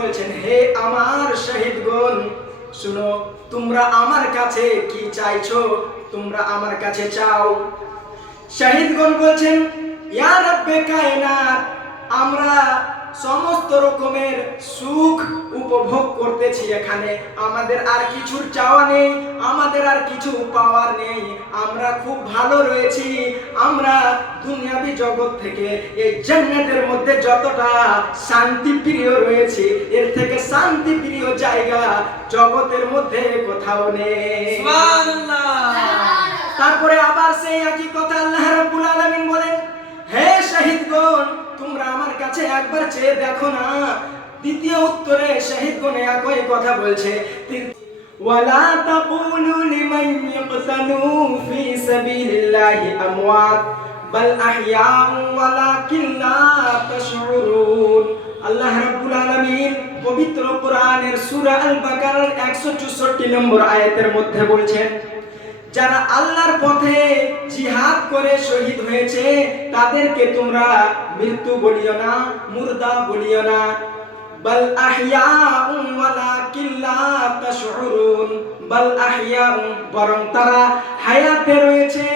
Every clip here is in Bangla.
বলছেন, হে আমার শহীদগণ, শুনো, তোমরা আমার কাছে কি চাইছো? তোমরা আমার কাছে চাও। শহীদগণ বলছেন, ইয়া রব্বে কায়নাত, আমরা সমস্ত রকমের সুখ উপভোগ করতেছি এখানে। আমাদের আর কিছুর চাওয়া নেই আমাদের আর কিছু পাওয়ার নেই। আমরা খুব ভালো রয়েছি। আমরা দুনিয়াবি জগৎ থেকে এই জান্নাতের মধ্যে যতটা শান্তি প্রিয় রয়েছে এর থেকে শান্তি প্রিয় জায়গা জগতের মধ্যে কোথাও নেই। তারপরে আবার সেই একই কথা আল্লাহ রাব্বুল আলামিন বলেন হে শহীদগণ তোমরা আমার কাছে একবার চেয়ে দেখো না। দ্বিতীয় উত্তরে শহীদগণ একই কথা বলছে। লা তাশউরুন। আল্লাহ রাব্বুল আলামিন পবিত্র কোরআনের সূরা আল বাকারার 164 নম্বর আয়াতের মধ্যে বলছেন যারা আল্লাহর পথে জিহাদ করে শহীদ হয়েছে, তাদেরকে তোমরা মৃত্যু বলিও না, মুর্দা বলিও না। বাল আহইয়াউম ওয়ালাকিন লা তাশউরুন। বাল আহইয়াউম, বরং তারা হায়াতে রয়েছে,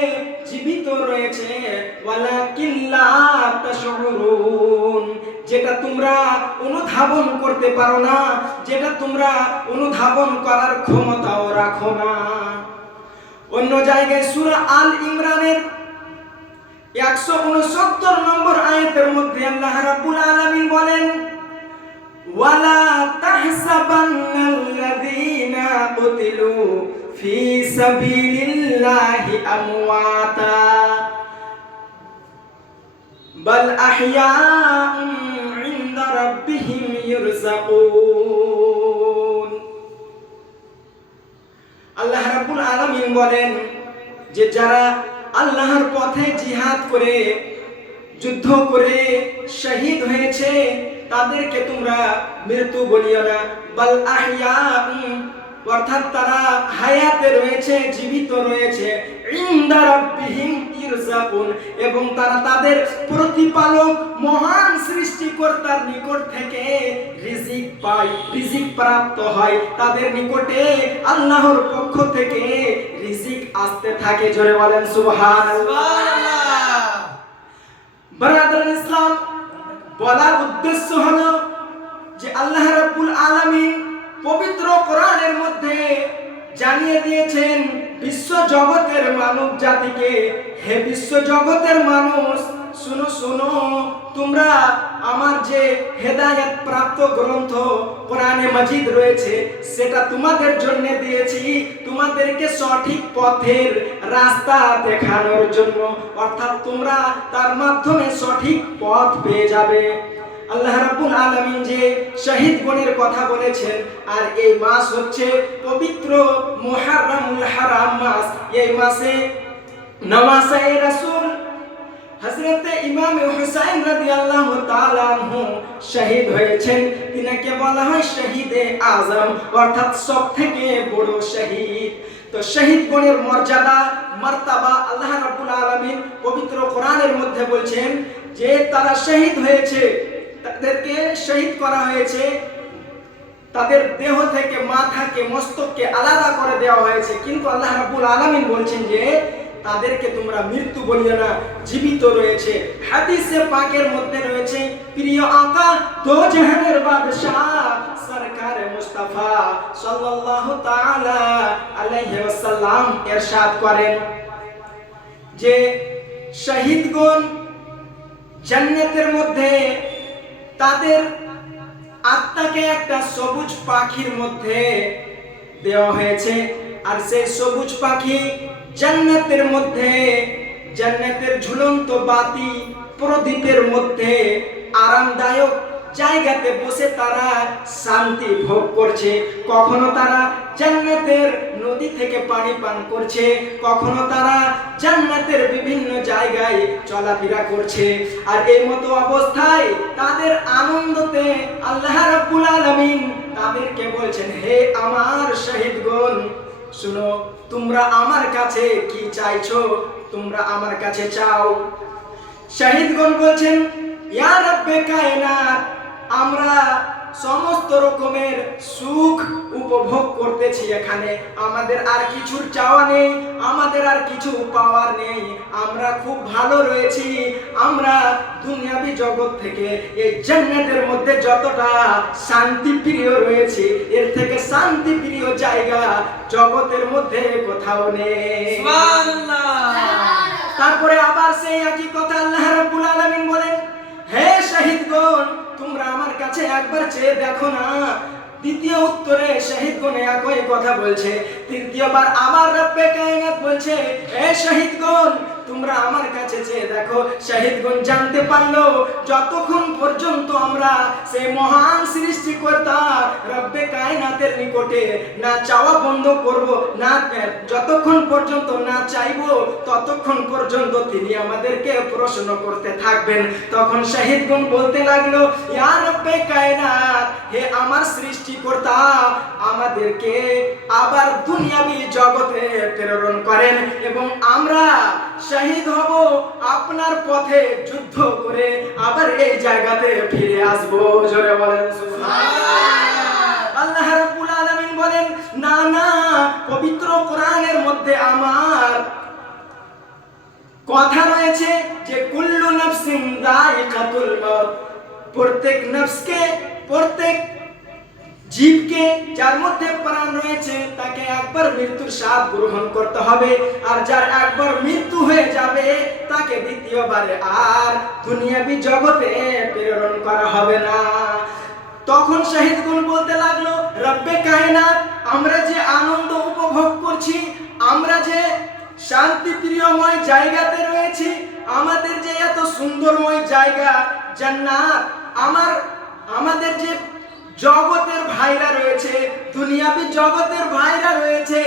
জীবিত রয়েছে। ওয়ালাকিন লা তাশউরুন। যেটা তোমরা অনুধাবন করতে পারো না, যেটা তোমরা অনুধাবন করার ক্ষমতাও রাখো না। অন্য জায়গায় সূরা আল ইমরানের একশো উনসত্তর নম্বর আয়াতের মধ্যে আল্লাহ রাব্বুল আলামিন বলেন, ওয়ালা তাহসাবান্নাল্লাযীনা কুতিলু ফি সাবিলিল্লাহি আমওয়াতা, বাল আহইয়াউম ইনদা রাব্বিহিম ইরযাকুন আল্লাহ রাব্বুল আলামিন বলেন যে যারা আল্লাহর পথে জিহাদ করে, যুদ্ধ করে শহীদ হয়েছে, তাদেরকে তোমরা মৃত্যু বলিও না। বাল আহিয়া অর্থাৎ তারা হায়াতে রয়েছে, জীবিত রয়েছে। ইন্দা রাব্বিহিম এবং তারা তাদের প্রতিপালক মহান সৃষ্টিকর্তার নিকট থেকে রিজিক পায়, রিজিক প্রাপ্ত হয়। তাদের নিকটে আল্লাহর পক্ষ থেকে রিজিক আসতে থাকে। জোরে বলেন, সুবহানাল্লাহ। ইসলাম, বলার উদ্দেশ্য হলো যে আল্লাহ রাব্বুল আলামিন পবিত্র কোরআনের মধ্যে জানিয়ে দিয়েছেন বিশ্ব জগতের মানব জাতিকে, হে বিশ্ব জগতের মানুষ, শুনো শুনো, তোমরা আমার যে হেদায়েত প্রাপ্ত গ্রন্থ কোরআনে মজিদ রয়েছে, সেটা তোমাদের জন্য দিয়েছি। তোমাদেরকে সঠিক পথের রাস্তা দেখানোর জন্য। অর্থাৎ তোমরা তার মাধ্যমে সঠিক পথ পেয়ে যাবে। আল্লাহ রাব্বুল আলামিন যে শহীদ গণের কথা বলেছেন, আর এই মাস হচ্ছে পবিত্র মুহাররমুল হারাম মাস। এই মাসে নমাসে রাসূল হযরত ইমাম হুসাইন রাদিয়াল্লাহু তাআলা আনহু শহীদ হয়েছেন। তিনাকে বলা হয় শহীদে আজম, অর্থাৎ সব থেকে বড় শহীদ। তো শহীদ গণের মর্যাদা, মার্তাবা আল্লাহ রাব্বুল আলামিন পবিত্র কোরআনের মধ্যে বলছেন যে তারা শহীদ হয়েছে তাদেরকে শহীদ করা হয়েছে। তাদের দেহ থেকে মাথাকে, মস্তককে আলাদা করে দেওয়া হয়েছে। কিন্তু আল্লাহ রাব্বুল আলামিন বলছেন যে, তাদেরকে তোমরা মৃত্যু বলিও না, জীবিত রয়েছে। হাদিসে পাকের মধ্যে রয়েছে, প্রিয় আকা দো জাহানের বাদশাহ, সরকার মুস্তাফা সাল্লাল্লাহু তাআলা আলাইহি ওয়াসাল্লাম ইরশাদ করেন। যে শহীদগণ জান্নাতের মধ্যে তাদের আত্মাকে একটা সবুজ পাখির মধ্যে দেওয়া হয়েছে। আর সেই সবুজ পাখি জান্নাতের মধ্যে, জান্নাতের ঝুলন্ত বাতি প্রদীপের মধ্যে আরামদায়ক জায়গাতে বসে তারা শান্তি ভোগ করছে। কখনো তারা জান্নাতের নদী থেকে পানি পান করছে। কখনো তারা জান্নাতের বিভিন্ন জায়গায় চলাফেরা করছে। আর এই মতো অবস্থায় তাদের আনন্দতে আল্লাহ রাব্বুল আলামিন তাদেরকে বলছেন, হে আমার শহীদগণ, শুনো, তোমরা আমার কাছে কি চাইছো? তোমরা আমার কাছে চাও। শহীদগণ বলছেন, ইয়া রব্বে কায়নাত আমরা সমস্ত রকমের সুখ উপভোগ করতেছি এখানে। আমাদের আর কিছুর চাওয়া নেই আমাদের আর কিছু পাওয়ার নেই। আমরা খুব ভালো রয়েছি। আমরা দুনিয়াবি জগৎ থেকে এই জান্নাতের মধ্যে যতটা শান্তি প্রিয় রয়েছে এর থেকে শান্তি প্রিয় জায়গা জগতের মধ্যে কোথাও নেই। তারপরে আবার সেই একই কথা আল্লাহ রাব্বুল আলামিন বলেন হে শহীদগণ তোমরা আমার কাছে একবার চেয়ে দেখো না। দ্বিতীয় উত্তরে শহীদগণ একই কথা বলছে। তৃতীয়বার আবার রব্বে কায়নাত বলছে, এ শহীদ গণ, তোমরা আমার কাছে চেয়ে দেখো। শহীদগণ জানতে পারল, যতক্ষণ পর্যন্ত আমরা সেই মহান রব্বে কায়নাতের নিকটে। না চাওয়া বন্ধ করব, না যতক্ষণ পর্যন্ত না চাইব, ততক্ষণ পর্যন্ত তিনি আমাদেরকে প্রশ্ন করতে থাকবেন। তখন শহীদগণ বলতে লাগল, ইয়া রব্বে কায়নাত, হে আমার সৃষ্টিকর্তা, আমাদেরকে আবার দুনিয়াবি জগতে প্রেরণ করেন এবং আমরা শহীদ হব, আপনার পথে যুদ্ধ করে আবার এই জায়গাতে ফিরে আসব। জোরে বলেন, সুবহানাল্লাহ। কোরআনের মধ্যে আমার কথা রয়েছে যে কুল্লু নাফসিন দায়িকাতুল মউত। প্রত্যেক নফসকে, প্রত্যেক জীবকে যার মধ্যে প্রাণ রয়েছে, তাকে একবার মৃত্যুর স্বাদ গ্রহণ করতে হবে। আর যার একবার মৃত্যু হয়ে যাবে, তাকে দ্বিতীয়বারে আর দুনিয়াবি জগতে প্রেরণ করা হবে না। তখন শহীদ শহীদগুন বলতে লাগল, রব্বে কায়নাত, আমরা যে আনন্দ করছি, আমরা যে শান্তি প্রিয়ময় জায়গাতে রয়েছি, আমাদের যে এত সুন্দরময় জায়গা, জান্নাত, আমার, আমাদের যে জগতের ভাইরা রয়েছে, দুনিয়াবি জগতের ভাইরা রয়েছে,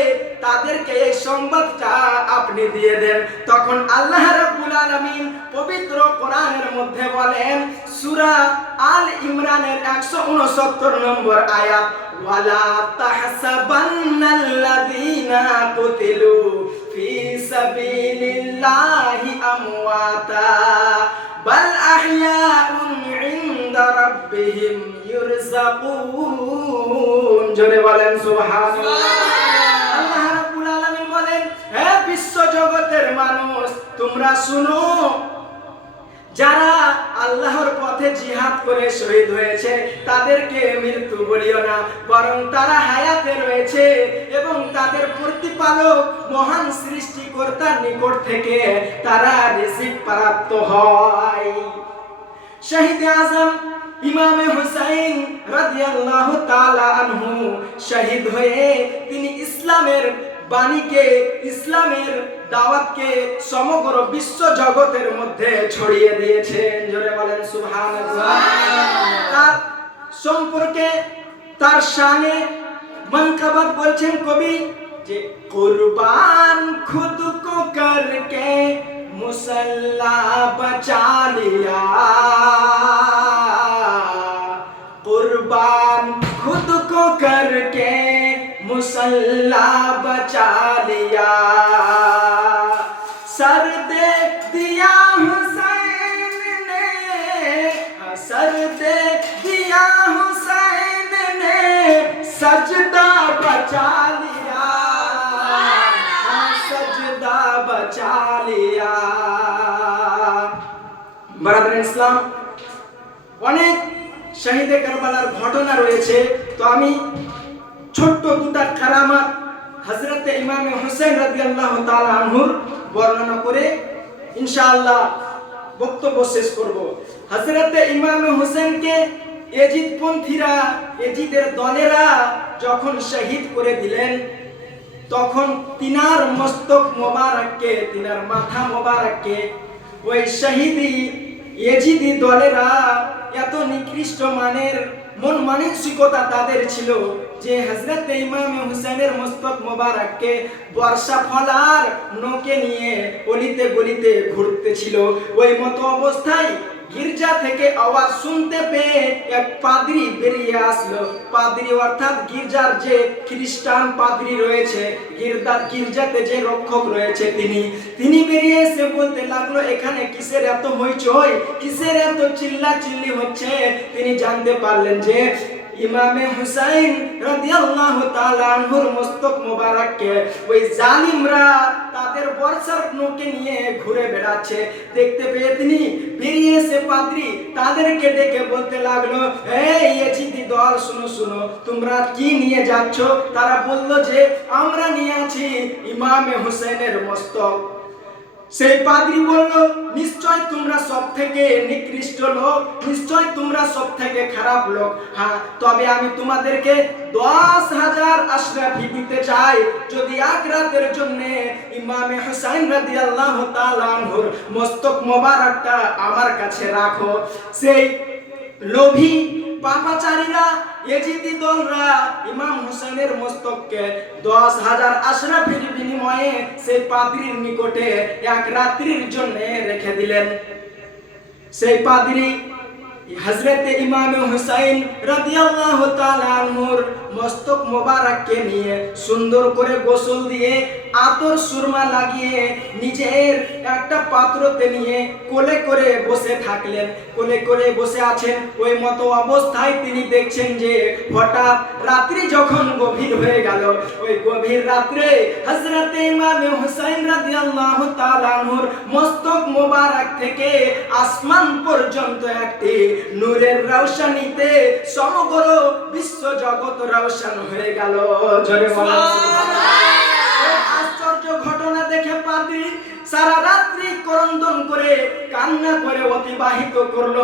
তাদেরকে এই সংবাদটা আপনি দিয়ে দেন। তখন আল্লাহ রাব্বুল আলামিন পবিত্র কোরআনের মধ্যে বলেন, সূরা আল ইমরানের 169 নম্বর আয়াত, ওয়ালা তাহসাবান্নাল্লাযীনা কুতিলু ফি সাবিলিল্লাহি আমওয়াতা, বাল আহইয়াউন ইনদা রাব্বিহিম। ইউরযাকুন জোরে বলেন সুবহানাল্লাহ। আল্লাহ রাব্বুল আলামিন বলেন হে বিশ্ব জগতের মানুষ তোমরা শুনো যারা আল্লাহর পথে জিহাদ করে শহীদ হয়েছে তাদেরকে মৃত্যু বলিও না বরং তারা হায়াতে রয়েছে এবং তাদের প্রতিপালক মহান সৃষ্টিকর্তার নিকট থেকে তারা রিজিক প্রাপ্ত হয়। শহীদ আজম ইমামে হুসাইন রাদিয়াল্লাহু তাআলা আনহু শহীদ হয়ে তিনি ইসলামের বাণীকে ইসলামের দাওয়াতকে সমগ্র বিশ্ব জগতের মধ্যে ছড়িয়ে দিয়েছেন। জোরে বলেন সুবহানাল্লাহ। তার সম্পর্কে তার শানে মনকাবাত বলছেন কবি যে কুরবান খুদ কো করকে মুসল্লা বচা লিয়া। मुसल्ला बचा लिया सर दे दिया हुसैन ने हाँ, सर दे दिया हुसैन ने सजदा बचा लिया हाँ, सजदा बचा लिया ব্রাদার ইসলাম অনেক শহীদে কারবালার ঘটনা রয়েছে তো আমি ছোট্ট দুটা কারামাত হযরতে ইমামে হোসেন রাদিয়াল্লাহু তাআলা আনহুর বর্ণনা করে ইনশাআল্লাহ বক্তব্য শেষ করব। হযরতে ইমামে হোসেনকে এজিদ পন্থীরা, এজিদের দলেরা যখন শহীদ করে দিলেন, তখন তিনার মস্তক মোবারককে, তিনার মাথা মোবারককে ওই শহীদি এজিদি দলেরা এত নিকৃষ্ট মানের, মন মানসিকতা তাদের ছিল যে হজরত ইমাম হুসেনের মস্তক মোবারককে বর্ষা ফলার নোকে নিয়ে অলিতে গলিতে ঘুরতেছিল ওই মতো অবস্থায় গির্জা থেকে আওয়াজ শুনতে পেয়ে এক পাদ্রী বেরিয়ে আসলো। পাদ্রী অর্থাৎ গির্জার যে খ্রিস্টান পাদ্রী রয়েছে, গির্জা গির্জাতে যে রক্ষক রয়েছে তিনি তিনি বেরিয়ে এসে বলতে লাগল, এখানে কিসের এত হইচই কিসের এত চিল্লা চিল্লি হচ্ছে? তিনি জানতে পারলেন যে ইমামে হুসাইন রাদিয়াল্লাহু তাআলা আনহুর মস্তক মোবারককে, ওই জালিমরা তাদের বর্ষার নোকে নিয়ে ঘুরে বেড়াচ্ছে। দেখতে পেয়ে তিনি বেরিয়ে এসে পাদ্রী তাদেরকে ডেকে বলতে লাগল, এই এজিদি দল, শুনো শুনো, তোমরা কি নিয়ে যাচ্ছ? তারা বলল যে, আমরা নিয়ে আছি ইমামে হুসাইনের মস্তক। সেই পাদ্রী বলল, নিশ্চয় তোমরা সব থেকে নিকৃষ্ট লোক, নিশ্চয় তোমরা সব থেকে খারাপ লোক। হ্যাঁ তবে আমি তোমাদেরকে দশ হাজার আশরাফি দিতে চাই। যদি এক রাতের জন্য ইমামে হুসাইন রাদি আল্লাহ তালানহুর মস্তক মোবারকটা আমার কাছে রাখো। সেই লোভী পাপাচারীরা এজিদি দলরা ইমাম হোসেনের মস্তককে দশ হাজার আশরাফির বিনিময়ে সেই পাদ্রির নিকটে এক রাত্রির জন্য রেখে দিলেন। সেই পাদ্রি হজরত ইমাম হুসাইন রাদিয়াল্লাহু তাআলা আনহুর মস্তক মোবারককে নিয়ে সুন্দর করে গোসল দিয়ে আতর সুরমা লাগিয়ে নিজের একটা পাত্রতে নিয়ে কোলে করে বসে থাকলেন। কোলে করে বসে আছেন। ওই মতো অবস্থায় তিনি দেখছেন যে হঠাৎ রাত্রি যখন গভীর হয়ে গেল, ওই গভীর রাত্রে হযরতে ইমাম হুসাইন রাদিয়াল্লাহু তাআলা আনহুর মস্তক মোবারক থেকে আসমান পর্যন্ত একটি নূরের রৌশনীতে সমগ্র বিশ্ব জগৎ রওশন হয়ে গেল। জোরে আশ্চর্য ঘটনা দেখে পাদ্রী সারা রাত্রি করন্দন করে কান্না করে অতিবাহিত করল।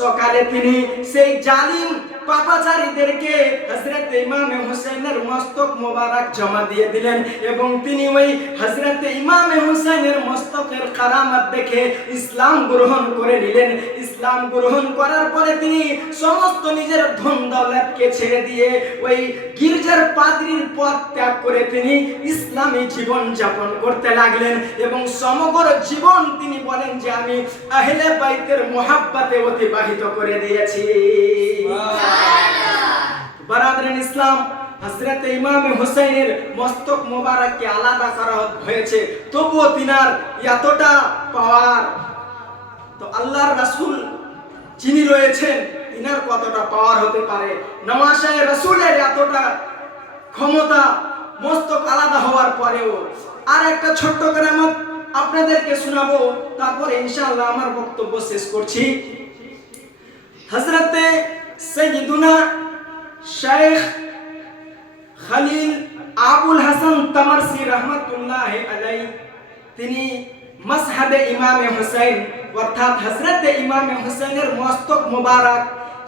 সকালে তিনি সেই জালিম পাপাচারীদেরকে হযরত ইমাম হোসেনের মস্তক মোবারক জমা দিয়ে দিলেন এবং তিনি ওই হযরত ইমাম হোসেনের মস্তকের কারামত দেখে ইসলাম গ্রহণ করে নিলেন। ইসলাম গ্রহণ করার পরে তিনি সমস্ত নিজের ধন দৌলতকে ছেড়ে দিয়ে ওই গির্জার পাদ্রীর পথ ত্যাগ করে তিনি ইসলামী জীবন যাপন করতে লাগলেন এবং সমগ্র জীবন তিনি বলেন যে আমি আহলে বাইতের মোহাব্বতে অতিবাহিত করে দিয়েছি। বারাদরিন ইসলাম হযরত ইমাম হুসাইনের মস্তক মোবারককে আলাদা করা হয়েছে। তবুও তিনার এতটা পাওয়ার তো আল্লাহর রাসূল যিনি রয়েছেন, তিনার কতটা পাওয়ার হতে পারে? নওয়াশায় রাসূলের এতটা ক্ষমতা, মস্তক আলাদা হওয়ার পরেও। আর একটা ছোট্ট কেরামত আপনাদেরকে শোনাবো, তারপর ইনশাআল্লাহ আমার বক্তব্য শেষ করছি। হজরতে সৈয়দুনা শেখ খালিল আবুল হাসান তামারসি রহমতুল্লাহ আলাই তিনি মসহাবে ইমামে হুসাইন, অর্থাৎ হজরতে ইমামে হুসাইনের মস্তক মোবারক,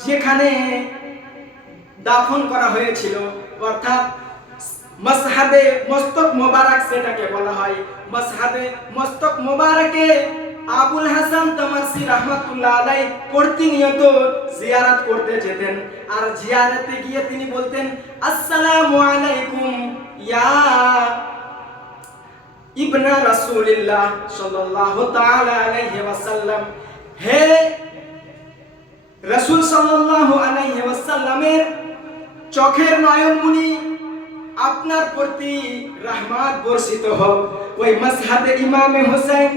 যেখানে দাফন করা হয়েছিল। অর্থাৎ মসহাবে মস্তক মোবারক সেটাকে বলা হয়। মসহাবে মস্তক মোবারকে আবুল হাসান তামারসি রহমাতুল্লাহ আলাই প্রতিনিয়ত জিয়ারত করতে যেতেন। আর জিয়ারতে গিয়ে তিনি বলতেন, আসসালামু আলাইকুম, ইয়া ইবনা রাসূলিল্লাহ সাল্লাল্লাহু তাআলা আলাইহি ওয়াসাল্লাম। হে রাসূল সাল্লাল্লাহু আলাইহি ওয়াসাল্লামের চোখের নয়নমণি আপনার প্রতি রহমত বর্ষিত হোক। ওই মসহাদে ইমামে হোসেন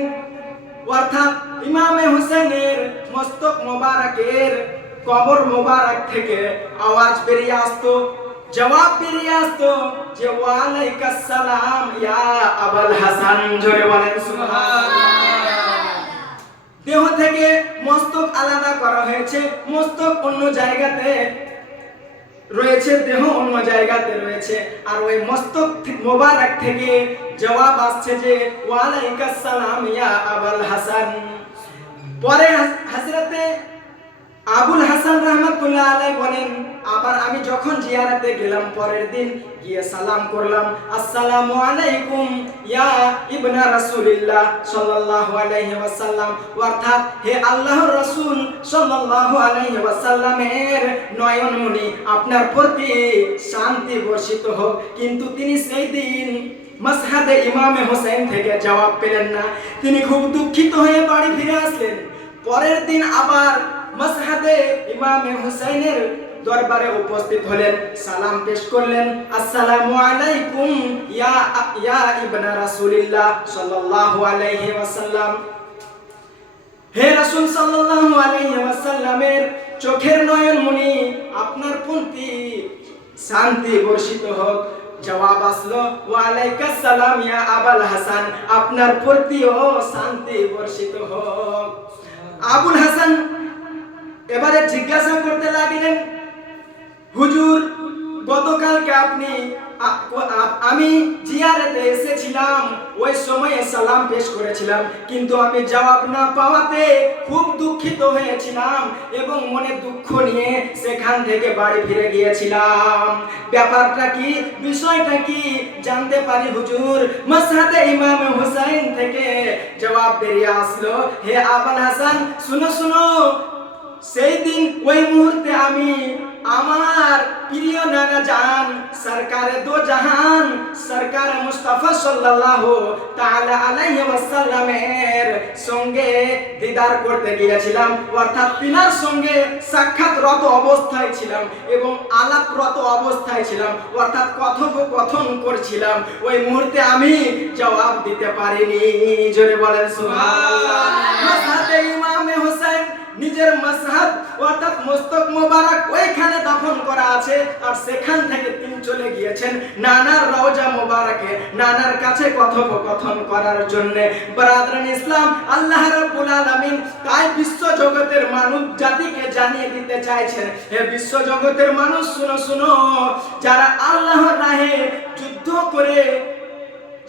অর্থাৎ ইমামে হোসেনের মস্তক মোবারকের কবর মোবারক থেকে আওয়াজ বেরিয়ে আসতো, জবাব বেরিয়ে আসতো যে ওয়ালাইকাস সালাম, ইয়া আবুল হাসান। জোরে বলেন, সুবহানাল্লাহ। দেহ থেকে মস্তক আলাদা করা হয়েছে। মস্তক অন্য জায়গাতে রয়েছে, দেহ অন্য জায়গাতে রয়েছে। আর ওই মস্তক মোবারক থেকে জবাব আসছে যে ওয়ালাইকা সালাম ইয়া আবুল হাসান। পরে হযরতে আবুল হাসান রহমতুল্লাহ আলাই বলেন, আবার আমি যখন জিয়ারাতে গেলাম, পরের দিন গিয়ে সালাম করলাম, আসসালামু আলাইকুম ইয়া ইবনা রাসূলিল্লাহ সাল্লাল্লাহু আলাইহি ওয়াসাল্লাম। অর্থাৎ, হে আল্লাহর রাসূল সাল্লাল্লাহু আলাইহি ওয়াসাল্লামের নয়নমণি, আপনার প্রতি শান্তি বর্ষিত হোক। কিন্তু তিনি সেই দিন মসহাদে ইমামে হোসেন থেকে জবাব পেলেন না। তিনি খুব দুঃখিত হয়ে বাড়ি ফিরে আসলেন। পরের দিন আবার মসহাদে ইমামে হুসাইনের দরবারে উপস্থিত হলেন, সালাম পেশ করলেন। আসসালামু আলাইকুম, ইয়া ইয়া ইবনা রাসূলিল্লাহ সাল্লাল্লাহু আলাইহি ওয়াসাল্লাম। হে রাসূল সাল্লাল্লাহু আলাইহি ওয়াসাল্লামের চোখের নয়ন মনি, আপনার পন্থী শান্তি বর্ষিত হোক। জবাব আসলো ওয়ালাইকাস সালাম, ইয়া আবাল হাসান, আপনার প্রতিও শান্তি বর্ষিত হোক। আবুল হাসান এবারে জিজ্ঞাসা করতে লাগলেন, হুজুর, গতকালকে আপনি আমি জিয়ারেতে এসেছিলাম, ওই সময়ে সালাম পেশ করেছিলাম, কিন্তু আমি জবাব না পাওয়াতে খুব দুঃখিত হয়েছিলাম এবং মনে দুঃখ নিয়ে সেখান থেকে বাড়ি ফিরে গিয়েছিলাম। ব্যাপারটা কি, বিষয়টা কি, জানতে পারি হুজুর? মসহাদে ইমাম হুসাইন থেকে জবাব বেরিয়ে আসলো, হে আবাল হাসান, শুনো শুনো সেই দিন ওই মুহূর্তে আমি আমার প্রিয় নানা জান সরকারে দো জাহান সরকার মুস্তাফা সাল্লাল্লাহু তাআলা আলাইহি ওয়াসাল্লামের সঙ্গে দিদার করতে গিয়েছিলাম। অর্থাৎ তিনার সঙ্গে সাক্ষাৎরত অবস্থায় ছিলাম এবং আলাপরত অবস্থায় ছিলাম। অর্থাৎ কথোপকথন করছিলাম। ওই মুহূর্তে আমি জবাব দিতে পারিনি। জোরে বলেন সুবহানাল্লাহ। ইমামে হোসেন নিজের মাসহাব অর্থাৎ মস্তক মোবারক ওইখানে দফন করা আছে আর সেখান থেকে তিনি চলে গিয়েছেন নানার রওজা মোবারকে, নানার কাছে কথোপকথন করার জন্য। বরাদরান ইসলাম, আল্লাহ রাব্বুল আলামিন তাই বিশ্ব জগতের মানুষ জাতিকে জানিয়ে দিতে চাইছেন। হে বিশ্ব জগতের মানুষ, শুনো শুনো, যারা আল্লাহর রাহে যুদ্ধ করে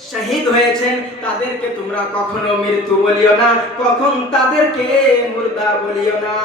শহীদ হয়েছেন তাদেরকে তোমরা কখনো মৃত্যু বলিও না কখন তাদেরকে মুর্দা বলিও না।